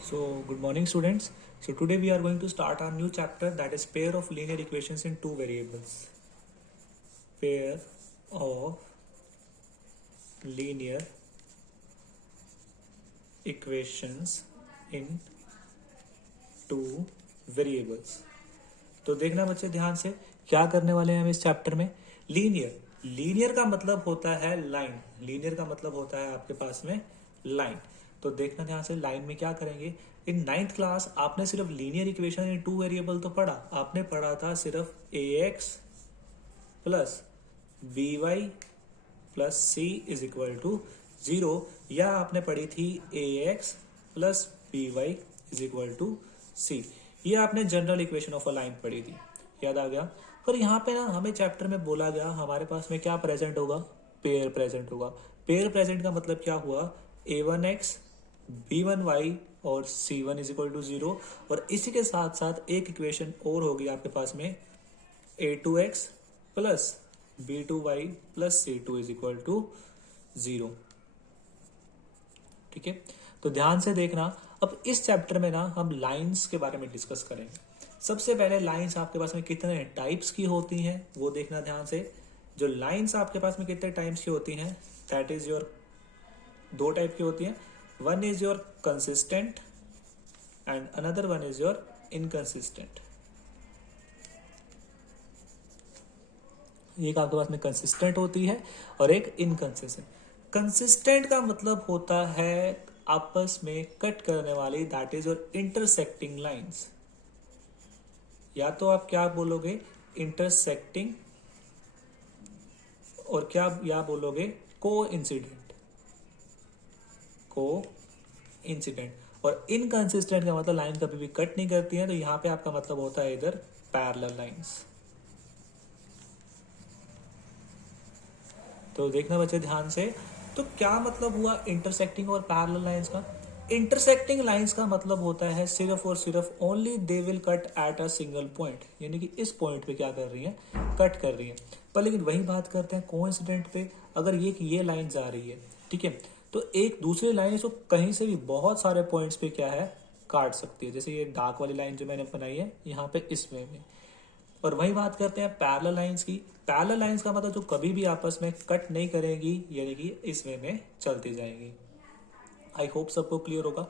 So, good morning, students. So, today we are going to start our new chapter, that is pair of linear equations in two variables. Pair of linear equations in two variables. तो देखना बच्चे ध्यान से क्या करने वाले हैं हम इस चैप्टर में। लीनियर का मतलब होता है लाइन। लीनियर का मतलब होता है आपके पास में लाइन। तो देखना ध्यान से, लाइन में क्या करेंगे। इन 9th क्लास आपने सिर्फ linear equation in two variable तो पढ़ा, आपने पढ़ा था सिर्फ ax plus B Y plus C is equal to 0, या आपने पढ़ी थी ax plus B Y is equal to C. ये आपने general equation of a line पढ़ी थी, याद आ गया। पर यहाँ पे ना हमें चैप्टर में बोला गया हमारे पास में क्या प्रेजेंट होगा, पेयर प्रेजेंट होगा। पेयर प्रेजेंट का मतलब क्या हुआ, a1x b1y और c1 इज इक्वल टू 0, और इसी के साथ साथ एक इक्वेशन और होगी आपके पास में a2x plus b2y plus c2 is equal to 0। ठीक है, तो ध्यान से देखना। अब इस चैप्टर में ना हम लाइंस के बारे में डिस्कस करेंगे। सबसे पहले लाइंस आपके पास में कितने टाइप्स की होती हैं वो देखना ध्यान से। जो लाइंस आपके पास में कितने टाइप्स की होती हैं, दैट इज योर दो टाइप की होती हैं। One is your consistent and another one is your inconsistent. एक आपके पास में कंसिस्टेंट होती है और एक इनकंसिस्टेंट। कंसिस्टेंट का मतलब होता है आपस में कट करने वाली, that is your intersecting lines. या तो आप क्या बोलोगे, इंटरसेक्टिंग, और क्या या बोलोगे को इंसिडेंट। और इनकंसिस्टेंट का मतलब लाइन कभी भी कट नहीं करती है, तो यहां पे आपका मतलब होता है इधर पैरेलल लाइंस। तो देखना बच्चे ध्यान से, तो क्या मतलब हुआ इंटरसेक्टिंग और पैरेलल लाइंस का। इंटरसेक्टिंग लाइंस का मतलब होता है सिर्फ और सिर्फ only they will cut at a single point, यानी कि इस पॉइंट पे क्या कर रही है, कट कर रही है। पर लेकिन वही बात करते हैं कोइंसिडेंट पे, अगर ये लाइन जा रही है, ठीक है, तो एक दूसरी लाइन इसको कहीं से भी बहुत सारे पॉइंट्स पे क्या है, काट सकती है। जैसे ये डार्क वाली लाइन जो मैंने बनाई है यहाँ पे इस वे में। और वही बात करते हैं पैरेलल लाइंस की। पैरेलल लाइंस का मतलब जो कभी भी आपस में कट नहीं करेंगी, यानी कि इस वे में चलती जाएंगी। आई होप सबको क्लियर होगा।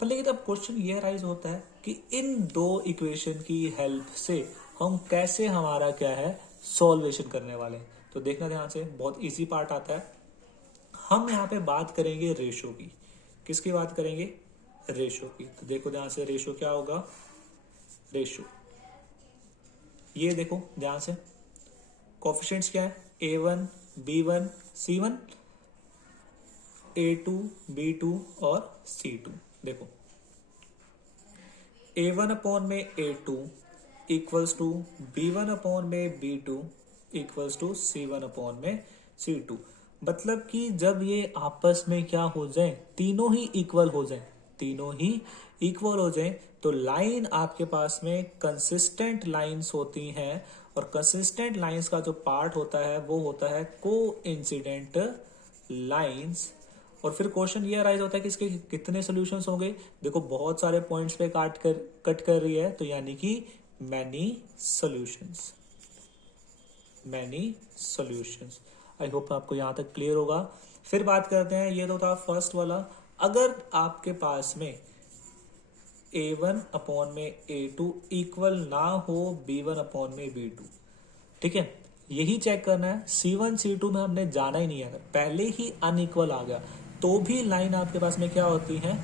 पर लेकिन अब क्वेश्चन ये राइज होता है कि इन दो इक्वेशन की हेल्प से हम कैसे हमारा क्या है सॉल्वेशन करने वाले हैं। तो देखना ध्यान से, बहुत इजी पार्ट आता है। हम यहाँ पे बात करेंगे रेशो की। किसकी बात करेंगे, रेशो की। तो देखो ध्यान से, रेशो क्या होगा, रेशो ये देखो ध्यान से, कोफिशिएंट्स क्या है, a1 b1 c1, a2 b2 और c2। देखो a1 अपॉन में a2 equals to b1 upon में b2 equals to c1 upon में c2। मतलब कि जब ये आपस में क्या हो जाए, तीनों ही इक्वल हो जाए, तीनों ही इक्वल हो जाए, तो लाइन आपके पास में कंसिस्टेंट लाइंस होती हैं। और कंसिस्टेंट लाइंस का जो पार्ट होता है वो होता है को इंसिडेंट लाइंस। और फिर क्वेश्चन ये अराइज होता है कि इसके कितने सॉल्यूशंस होंगे। देखो बहुत सारे पॉइंट्स पे कट कर रही है, तो यानी कि मैनी सॉल्यूशंस। आई होप आपको यहां तक क्लियर होगा। फिर बात करते हैं, ये तो था फर्स्ट वाला। अगर आपके पास में a1 अपॉन में a2 इक्वल ना हो b1 अपॉन में b2, ठीक है, यही चेक करना है। c1 c2 में हमने जाना ही नहीं है, पहले ही अनइक्वल आ गया तो भी लाइन आपके पास में क्या होती है,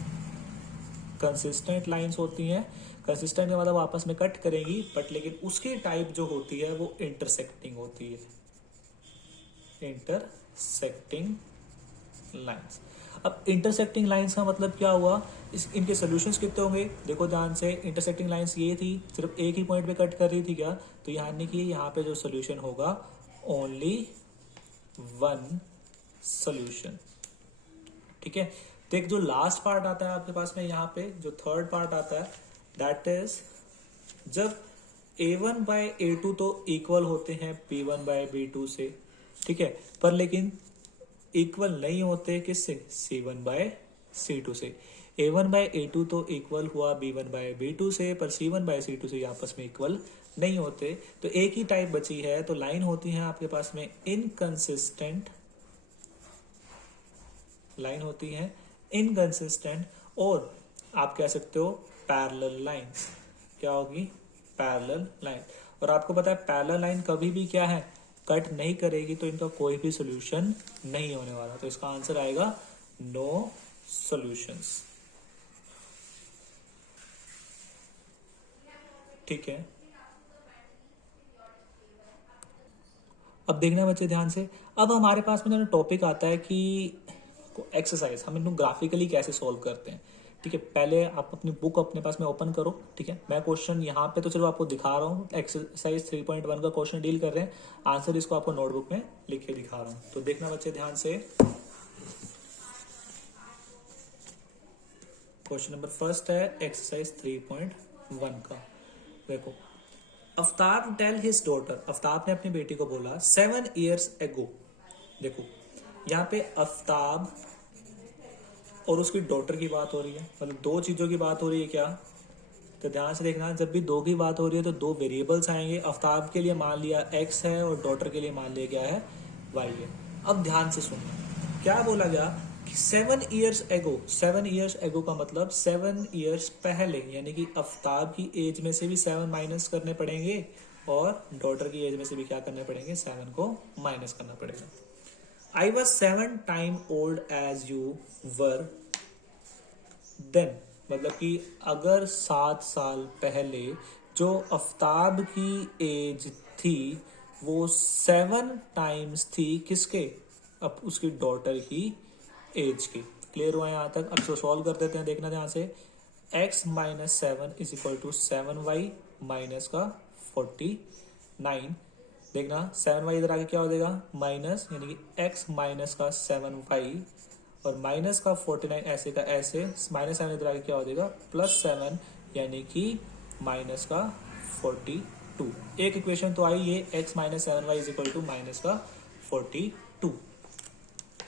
कंसिस्टेंट लाइंस होती हैं। कंसिस्टेंट का मतलब आपस में कट करेंगी, बट लेकिन उसकी टाइप जो होती है वो इंटरसेक्टिंग होती है, इंटरसेक्टिंग लाइंस। अब इंटरसेक्टिंग लाइंस का मतलब क्या हुआ, इनके सॉल्यूशंस कितने होंगे। देखो ध्यान से, इंटरसेक्टिंग लाइंस ये थी, सिर्फ एक ही पॉइंट पे कट कर रही थी क्या, तो यानी कि यहाँ पे जो सॉल्यूशन होगा ओनली वन सॉल्यूशन। ठीक है, तो एक जो लास्ट पार्ट आता है आपके पास में यहाँ पे, जो थर्ड पार्ट आता है, दैट इज जब a1 बाय a2 तो इक्वल होते हैं b1 बाय b2 से, ठीक है, पर लेकिन इक्वल नहीं होते किससे, c1 बाय c2 से। A1 बाय A2 तो इक्वल हुआ B1 बाय B2 से, पर C1 बाय C2 से आपस में इक्वल नहीं होते, तो एक ही टाइप बची है। तो लाइन होती है आपके पास में इनकंसिस्टेंट, लाइन होती है इनकंसिस्टेंट, और आप कह सकते हो पैरेलल लाइन। क्या होगी? Parallel line. और आपको पता है पैरेलल लाइन कभी भी क्या है, कट नहीं करेगी, तो इनका कोई भी सोल्यूशन नहीं होने वाला। तो इसका आंसर आएगा नो सॉल्यूशंस। ठीक है, अब देखना बच्चे ध्यान से। अब हमारे पास में टॉपिक आता है कि एक्सरसाइज हम इनको ग्राफिकली कैसे सॉल्व करते हैं। ठीक है, पहले आप अपनी बुक अपने पास में ओपन करो। ठीक है, मैं क्वेश्चन यहाँ पे तो चलो आपको दिखा रहा हूँ, एक्सरसाइज 3.1 का क्वेश्चन डील कर रहे हैं, आंसर इसको आपको नोटबुक में लिख के दिखा रहा हूँ। तो देखना बच्चे ध्यान से, क्वेश्चन नंबर फर्स्ट है एक्सरसाइज 3.1 का। देखो, Aftab tell his daughter, Aftab ने अपनी बेटी को बोला 7 years ago। देखो यहाँ पे आफ्ताब और उसकी डॉटर की बात हो रही है, मतलब दो चीजों की बात हो रही है क्या? तो ध्यान से देखना, जब भी दो की बात हो रही है तो दो वेरिएबल्स आएंगे। आफ्ताब के लिए मान लिया x है और डॉटर के लिए मान लिया क्या है, y है। अब ध्यान से सुनना, क्या बोला गया कि 7 years ago, 7 years ago का मतलब 7 years पहले, यानी कि आफ्ताब की एज में से भी 7 माइनस करने पड़ेंगे और डॉटर की एज में से भी क्या करने पड़ेंगे, 7 को माइनस करना पड़ेगा। I was 7 time old as you were then, मतलब कि अगर 7 साल पहले जो आफ्ताब की एज थी वो 7 टाइम्स थी किसके, अब उसकी डॉटर की एज की। क्लियर हुआ यहाँ तक? अब इसको सॉल्व कर देते हैं, देखना ध्यान से। x minus 7 is equal to 7y minus का 49। देखना 7y इधर आके क्या हो जाएगा, माइनस, यानी कि x माइनस का 7y और माइनस का 49 ऐसे का ऐसे, माइनस 7 इधर आके क्या हो जाएगा, प्लस 7, यानी कि माइनस का 42। एक इक्वेशन तो आई ये, x minus 7y is equal to minus का 42।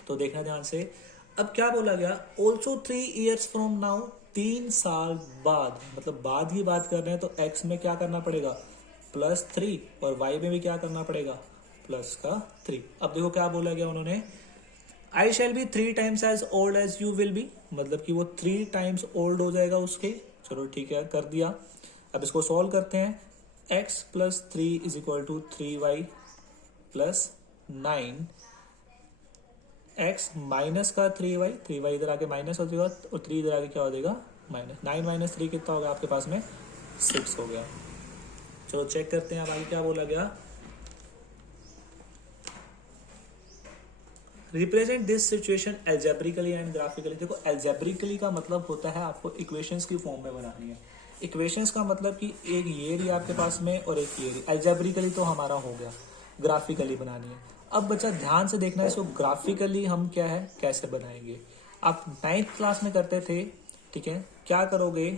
तो देखना ध्यान से, अब क्या बोला गया, ऑल्सो 3 years फ्रॉम नाउ, 3 साल बाद, मतलब बाद की बात कर रहे हैं, तो x में क्या करना पड़ेगा, +3, और y में भी क्या करना पड़ेगा, प्लस का 3। अब देखो क्या बोला गया उन्होंने, I shall be 3 times as old as you will be, मतलब कि वो 3 टाइम्स ओल्ड हो जाएगा उसके। चलो ठीक है, कर दिया। अब इसको सॉल्व करते हैं, x plus 3 is equal to 3y plus 9, x minus का 3y इधर आके माइनस हो जाएगा और 3 इधर आके क्या हो जाएगा, माइनस। 9 माइनस 3 कितना होगा आपके पास में, 6 हो गया। चलो चेक करते हैं अब आगे क्या बोला गया, represent this situation algebraically and graphically. देखो एल्जेब्रिकली का मतलब होता है आपको इक्वेशंस की फॉर्म में बनानी है। इक्वेशंस का मतलब कि एक ये रही आपके पास में और एक ये रही। एल्जेब्रिकली तो हमारा हो गया, ग्राफिकली बनानी है। अब बच्चा ध्यान से देखना है इसको, ग्राफिकली हम क्या है कैसे बनाएंगे। आप 9th क्लास में करते थे, ठीक है, क्या करोगे,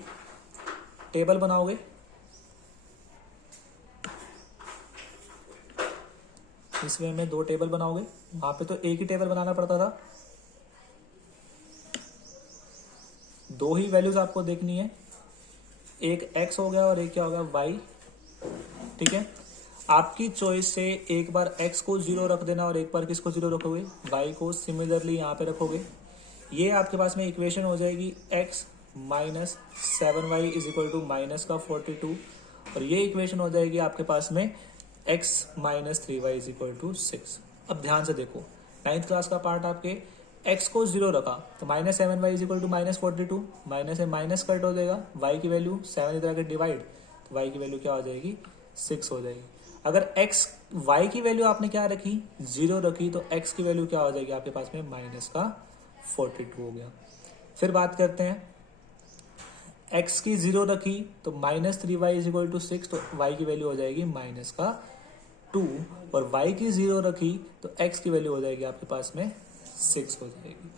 टेबल बनाओगे, इस वे में 2 टेबल बनाओगे। वहां पे तो एक ही टेबल बनाना पड़ता था, 2 ही वैल्यूज आपको देखनी है, एक x हो गया और एक क्या हो गया, y। ठीक है, आपकी चॉइस से एक बार x को 0 रख देना और एक बार किसको 0 रखोगे, y को सिमिलरली यहाँ पे रखोगे। ये आपके पास में इक्वेशन हो जाएगी x minus 7y is equal to minus का 42, और ये इक्वेशन हो जाएगी आपके पास में x minus 3y is equal to 6। अब ध्यान से देखो, 9th क्लास का पार्ट आपके x को 0 रखा तो minus 7y is equal to minus 42, minus से माइनस कट हो जाएगा, y की वैल्यू 7 इधर आकर डिवाइड, तो y की वैल्यू क्या हो जाएगी, 6 हो जाएगी। अगर x y की वैल्यू आपने क्या रखी, 0 रखी, तो x की वैल्यू क्या हो जाएगी आपके पास में, माइनस का 42 हो गया। फिर बात करते हैं, x की 0 रखी तो minus 3y is equal to 6, तो y की वैल्यू हो जाएगी माइनस का 2, और y की 0 रखी तो x की वैल्यू हो जाएगी आपके पास में 6 हो जाएगी।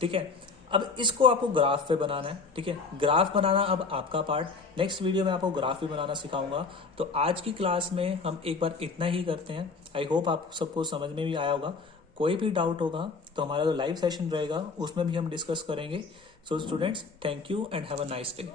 ठीक है, अब इसको आपको ग्राफ पे बनाना है। ठीक है, ग्राफ बनाना अब आपका पार्ट, नेक्स्ट वीडियो में आपको ग्राफ भी बनाना सिखाऊंगा। तो आज की क्लास में हम एक बार इतना ही करते हैं। आई होप आप सबको समझ में भी आया होगा। कोई भी डाउट होगा तो हमारा जो लाइव सेशन रहेगा उसमें भी हम डिस्कस करेंगे। So students, thank you and have a nice day.